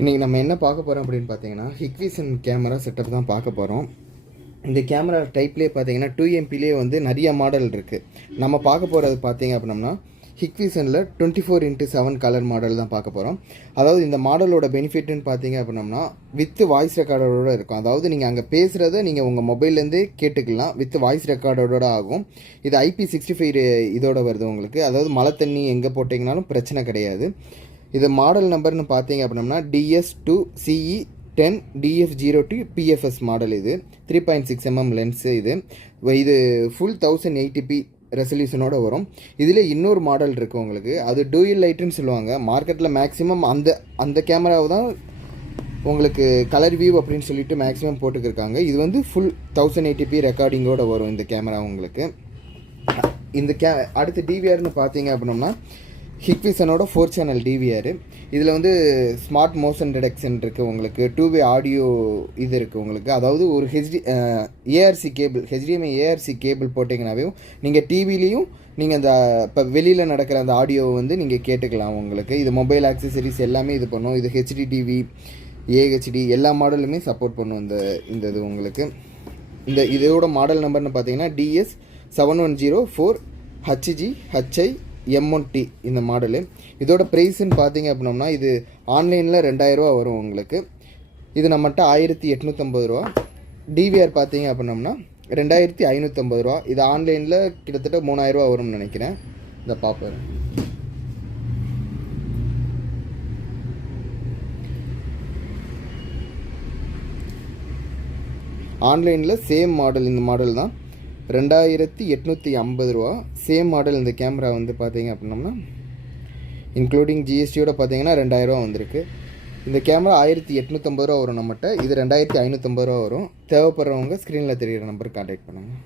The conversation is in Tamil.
இன்றைக்கி நம்ம என்ன பார்க்க போகிறோம் அப்படின்னு பார்த்தீங்கன்னா ஹிக்விசன் கேமரா செட்டப் தான் பார்க்க போகிறோம். இந்த கேமரா டைப்லேயே பார்த்தீங்கன்னா 2MP வந்து நிறைய மாடல் இருக்குது. நம்ம பார்க்க போகிறது பார்த்தீங்க அப்படின்னா ஹிக்விசனில் 24x7 கலர் மாடல் தான் பார்க்க போகிறோம். அதாவது இந்த மாடலோட பெனிஃபிட்னு பார்த்தீங்க அப்படின்னா வித் வாய்ஸ் ரெக்கார்டரோடு இருக்கும். அதாவது நீங்கள் அங்கே பேசுகிறத நீங்கள் உங்கள் மொபைல்லேருந்தே கேட்டுக்கலாம். வித் வாய்ஸ் ரெக்கார்டரோட ஆகும். இது IP65 இதோட வருது உங்களுக்கு. அதாவது மழை தண்ணி எங்கே போட்டிங்கனாலும் பிரச்சனை கிடையாது. இது மாடல் நம்பர்னு பார்த்தீங்க அப்படின்னா DS2CE10 DF02 PFS மாடல். இது 3.6mm லென்ஸு. இது ஃபுல் 1080p ரெசல்யூஷனோட வரும். இதில் இன்னொரு மாடல் இருக்குது உங்களுக்கு. அது டூயல் லைட்டுன்னு சொல்லுவாங்க. மார்க்கெட்டில் மேக்ஸிமம் அந்த கேமராவை தான் உங்களுக்கு கலர் வியூ அப்படின்னு சொல்லிட்டு மேக்ஸிமம் போட்டுக்கிருக்காங்க. இது வந்து ஃபுல் 1080p ரெக்கார்டிங்கோடு வரும் இந்த கேமரா உங்களுக்கு. இந்த அடுத்து டிவிஆர்னு பார்த்தீங்க அப்படின்னா ஹிக்விசனோட 4 சேனல் டிவிஆர். இதில் வந்து ஸ்மார்ட் மோஷன் டிடெக்ஷன் இருக்குது உங்களுக்கு. 2-வே ஆடியோ இது இருக்குது உங்களுக்கு. அதாவது ஒரு ARC cable, HDMI ARC cable போட்டிங்கனாவே நீங்கள் டிவிலையும் நீங்கள் அந்த இப்போ வெளியில் நடக்கிற அந்த ஆடியோவை வந்து நீங்கள் கேட்டுக்கலாம் உங்களுக்கு. இது மொபைல் ஆக்சசரிஸ் எல்லாமே இது பண்ணும். இது ஹெச்டி டிவி, ஏஹெச்டி எல்லா மாடலுமே சப்போர்ட் பண்ணும் இந்த இது உங்களுக்கு. இதோட மாடல் நம்பர்னு பார்த்தீங்கன்னா DS7104HGHI-M1T இந்த மாடலு. இதோட ப்ரைஸுன்னு பார்த்தீங்க அப்படின்னா இது ஆன்லைனில் 2000 வரும் உங்களுக்கு. இது நம்மகிட்ட 1850 ரூபா. டிவிஆர் பார்த்தீங்க அப்படின்னம்னா 2550 ரூபா. இது ஆன்லைனில் கிட்டத்தட்ட 3000 வரும்னு நினைக்கிறேன். இந்த பாப்பர் ஆன்லைனில் சேம் மாடல், இந்த மாடல் தான் 2850 ரூபா. சேம் மாடல் இந்த கேமரா வந்து பார்த்தீங்க அப்படின்னம்னா இன்க்ளூடிங் ஜிஎஸ்டியோட பார்த்தீங்கன்னா 2000 ரூபா வந்திருக்கு. இந்த கேமரா 1850 ரூபா வரும் நம்மகிட்ட. இது 2550 ரூபா வரும். தேவைப்படுறவங்க ஸ்க்ரீனில் தெரிகிற நம்பருக்கு கான்டாக்ட் பண்ணுங்கள்.